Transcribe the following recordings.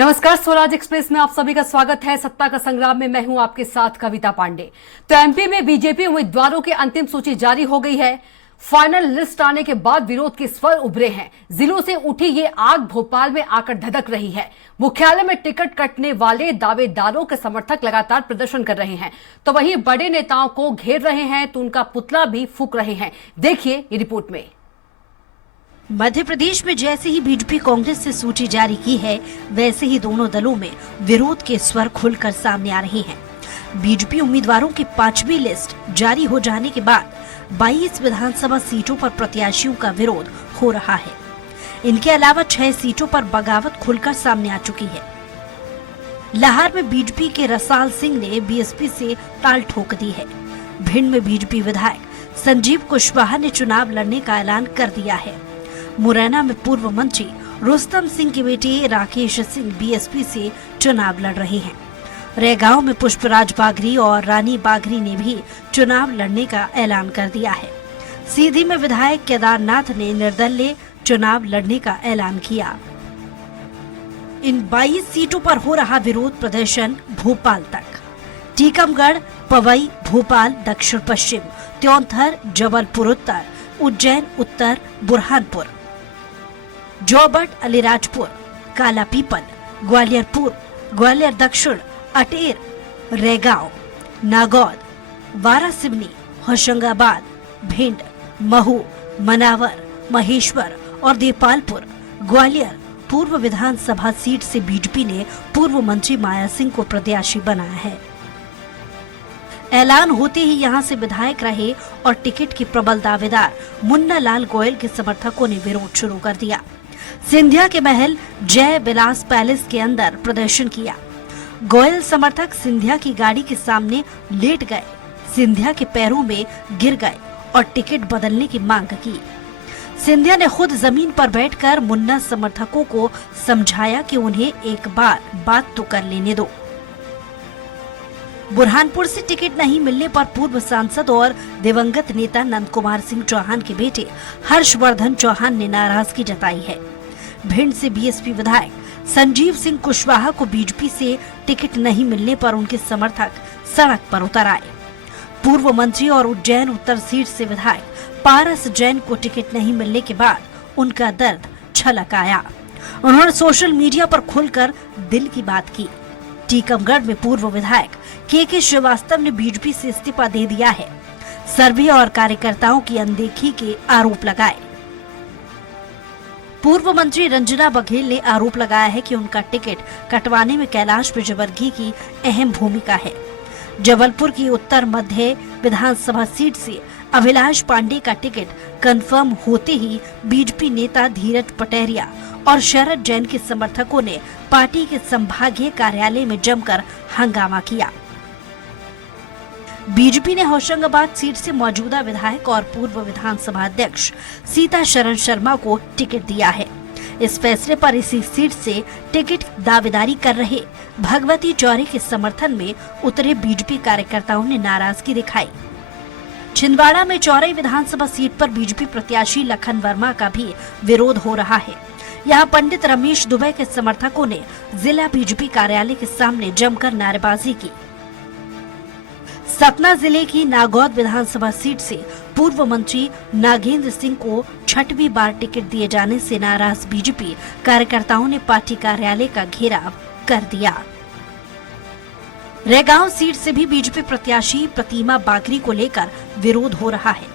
नमस्कार, स्वराज एक्सप्रेस में आप सभी का स्वागत है। सत्ता का संग्राम में मैं हूं आपके साथ कविता पांडे। तो एमपी में बीजेपी उम्मीदवारों की अंतिम सूची जारी हो गई है। फाइनल लिस्ट आने के बाद विरोध के स्वर उभरे हैं। जिलों से उठी ये आग भोपाल में आकर धधक रही है। मुख्यालय में टिकट कटने वाले दावेदारों के समर्थक लगातार प्रदर्शन कर रहे हैं, तो वहीं बड़े नेताओं को घेर रहे हैं तो उनका पुतला भी फूंक रहे हैं। देखिए ये रिपोर्ट में। मध्य प्रदेश में जैसे ही बीजेपी कांग्रेस से सूची जारी की है, वैसे ही दोनों दलों में विरोध के स्वर खुलकर सामने आ रहे हैं। बीजेपी उम्मीदवारों की 5वीं लिस्ट जारी हो जाने के बाद 22 विधानसभा सीटों पर प्रत्याशियों का विरोध हो रहा है। इनके अलावा 6 सीटों पर बगावत खुलकर सामने आ चुकी है। लाहौर में बीजेपी के रसाल सिंह ने बीएसपी से ताल ठोक दी है। भिंड में बीजेपी विधायक संजीव कुशवाहा ने चुनाव लड़ने का ऐलान कर दिया है। मुरैना में पूर्व मंत्री रुस्तम सिंह के बेटे राकेश सिंह बीएसपी से चुनाव लड़ रहे हैं। रैगांव में पुष्पराज बागरी और रानी बागरी ने भी चुनाव लड़ने का ऐलान कर दिया है। सीधी में विधायक केदारनाथ ने निर्दलीय चुनाव लड़ने का ऐलान किया। इन 22 सीटों पर हो रहा विरोध प्रदर्शन भोपाल तक। टीकमगढ़, पवई, भोपाल दक्षिण पश्चिम, त्योंथर, जबलपुर उत्तर, उज्जैन उत्तर, बुरहानपुर, जोबट, अलीराजपुर, काला पीपल, ग्वालियर पूर्व, ग्वालियर दक्षिण, अटेर, रैगांव, नागौद, वारासिवनी, होशंगाबाद, भिंड, महू, मनावर, महेश्वर और देपालपुर, ग्वालियर पूर्व विधानसभा सीट से बीजेपी ने पूर्व मंत्री माया सिंह को प्रत्याशी बनाया है। ऐलान होते ही यहां से विधायक रहे और टिकट के प्रबल दावेदार मुन्ना लाल गोयल के समर्थकों ने विरोध शुरू कर दिया। सिंधिया के महल जय विलास पैलेस के अंदर प्रदर्शन किया। गोयल समर्थक सिंधिया की गाड़ी के सामने लेट गए, सिंधिया के पैरों में गिर गए और टिकट बदलने की मांग की। सिंधिया ने खुद जमीन पर बैठकर मुन्ना समर्थकों को समझाया कि उन्हें एक बार बात तो कर लेने दो। बुरहानपुर से टिकट नहीं मिलने पर पूर्व सांसद और दिवंगत नेता नंद कुमार सिंह चौहान के बेटे हर्षवर्धन चौहान ने नाराजगी जताई है। भिंड से बीएसपी विधायक संजीव सिंह कुशवाहा को बीजेपी से टिकट नहीं मिलने पर उनके समर्थक सड़क पर उतर आए। पूर्व मंत्री और उज्जैन उत्तर सीट से विधायक पारस जैन को टिकट नहीं मिलने के बाद उनका दर्द छलक आया। उन्होंने सोशल मीडिया पर खुलकर दिल की बात की। टीकमगढ़ में पूर्व विधायक के श्रीवास्तव ने बीजेपी से इस्तीफा दे दिया है। सर्वे और कार्यकर्ताओं की अनदेखी के आरोप लगाए। पूर्व मंत्री रंजना बघेल ने आरोप लगाया है कि उनका टिकट कटवाने में कैलाश विजयवर्गीय की अहम भूमिका है। जबलपुर की उत्तर मध्य विधानसभा सीट से अभिलाष पांडे का टिकट कंफर्म होते ही बीजेपी नेता धीरज पटेरिया और शरद जैन के समर्थकों ने पार्टी के संभागीय कार्यालय में जमकर हंगामा किया। बीजेपी ने होशंगाबाद सीट से मौजूदा विधायक और पूर्व विधानसभा अध्यक्ष सीता शरण शर्मा को टिकट दिया है। इस फैसले पर इसी सीट से टिकट दावेदारी कर रहे भगवती चौरे के समर्थन में उतरे बीजेपी कार्यकर्ताओं ने नाराजगी दिखाई। छिंदवाड़ा में चौरई विधानसभा सीट पर बीजेपी प्रत्याशी लखन वर्मा का भी विरोध हो रहा है। यहाँ पंडित रमेश दुबे के समर्थकों ने जिला बीजेपी कार्यालय के सामने जमकर नारेबाजी की। सतना जिले की नागौद विधानसभा सीट से पूर्व मंत्री नागेंद्र सिंह को 6वीं बार टिकट दिए जाने से नाराज बीजेपी कार्यकर्ताओं ने पार्टी कार्यालय का घेराव कर दिया। रैगांव सीट से भी बीजेपी प्रत्याशी प्रतिमा बागरी को लेकर विरोध हो रहा है।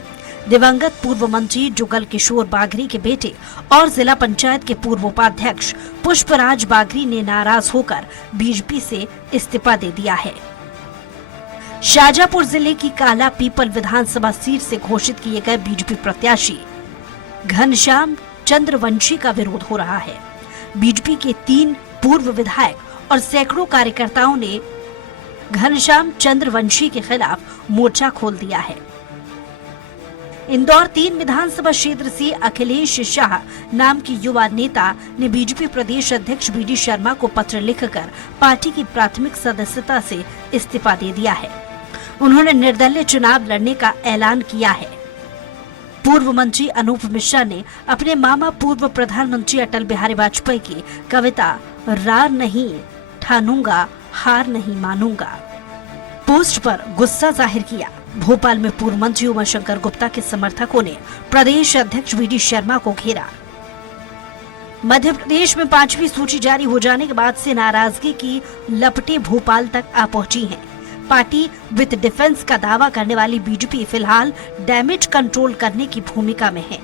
दिवंगत पूर्व मंत्री जुगल किशोर बागरी के बेटे और जिला पंचायत के पूर्व उपाध्यक्ष पुष्पराज बागरी ने नाराज होकर बीजेपी से इस्तीफा दे दिया है। शाजापुर जिले की काला पीपल विधानसभा सीट से घोषित किए गए बीजेपी प्रत्याशी घनश्याम चंद्रवंशी का विरोध हो रहा है। बीजेपी के 3 पूर्व विधायक और सैकड़ों कार्यकर्ताओं ने घनश्याम चंद्रवंशी के खिलाफ मोर्चा खोल दिया है। इंदौर 3 विधानसभा क्षेत्र से अखिलेश शाह नाम की युवा नेता ने बीजेपी प्रदेश अध्यक्ष बीडी शर्मा को पत्र लिखकर पार्टी की प्राथमिक सदस्यता से इस्तीफा दे दिया है। उन्होंने निर्दलीय चुनाव लड़ने का ऐलान किया है। पूर्व मंत्री अनूप मिश्रा ने अपने मामा पूर्व प्रधानमंत्री अटल बिहारी वाजपेयी की कविता रार नहीं ठानूंगा हार नहीं मानूंगा पोस्ट पर गुस्सा जाहिर किया। भोपाल में पूर्व मंत्री उमाशंकर गुप्ता के समर्थकों ने प्रदेश अध्यक्ष वीडी शर्मा को घेरा। मध्य प्रदेश में 5वीं सूची जारी हो जाने के बाद से नाराजगी की लपटें भोपाल तक आ पहुंची हैं। पार्टी विद डिफेंस का दावा करने वाली बीजेपी फिलहाल डैमेज कंट्रोल करने की भूमिका में है,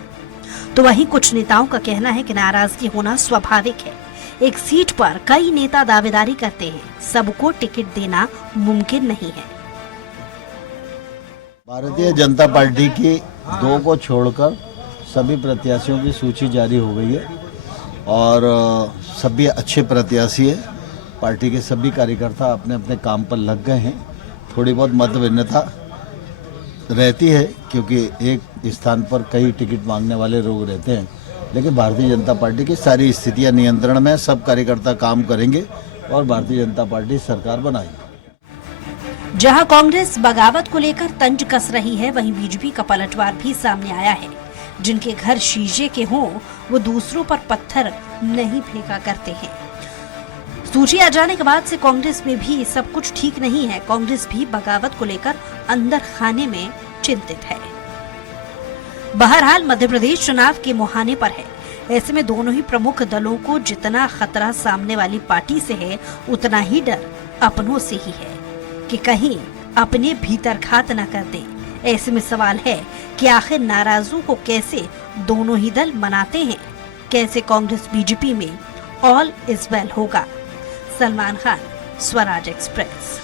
तो वहीं कुछ नेताओं का कहना है कि नाराजगी होना स्वाभाविक है। एक सीट पर कई नेता दावेदारी करते हैं, सबको टिकट देना मुमकिन नहीं है। भारतीय जनता पार्टी की 2 को छोड़कर सभी प्रत्याशियों की सूची जारी हो गई है और सभी अच्छे प्रत्याशी है। पार्टी के सभी कार्यकर्ता अपने अपने काम पर लग गए हैं। थोड़ी बहुत मतभिन्नता रहती है क्योंकि एक स्थान पर कई टिकट मांगने वाले लोग रहते हैं, लेकिन भारतीय जनता पार्टी की सारी स्थितियां नियंत्रण में, सब कार्यकर्ता काम करेंगे और भारतीय जनता पार्टी सरकार बनाएगी। जहां कांग्रेस बगावत को लेकर तंज कस रही है, वहीं बीजेपी का पलटवार भी सामने आया है। जिनके घर शीशे के हों वो दूसरों पर पत्थर नहीं फेंका करते हैं। सूची आ जाने के बाद से कांग्रेस में भी सब कुछ ठीक नहीं है। कांग्रेस भी बगावत को लेकर अंदर खाने में चिंतित है। बहरहाल मध्य प्रदेश चुनाव के मुहाने पर है। ऐसे में दोनों ही प्रमुख दलों को जितना खतरा सामने वाली पार्टी से है, उतना ही डर अपनों से ही है कि कहीं अपने भीतर घात न कर दे। ऐसे में सवाल है कि आखिर नाराजों को कैसे दोनों ही दल मनाते हैं, कैसे कांग्रेस बीजेपी में ऑल इज वेल होगा। सलमान खान, स्वराज एक्सप्रेस।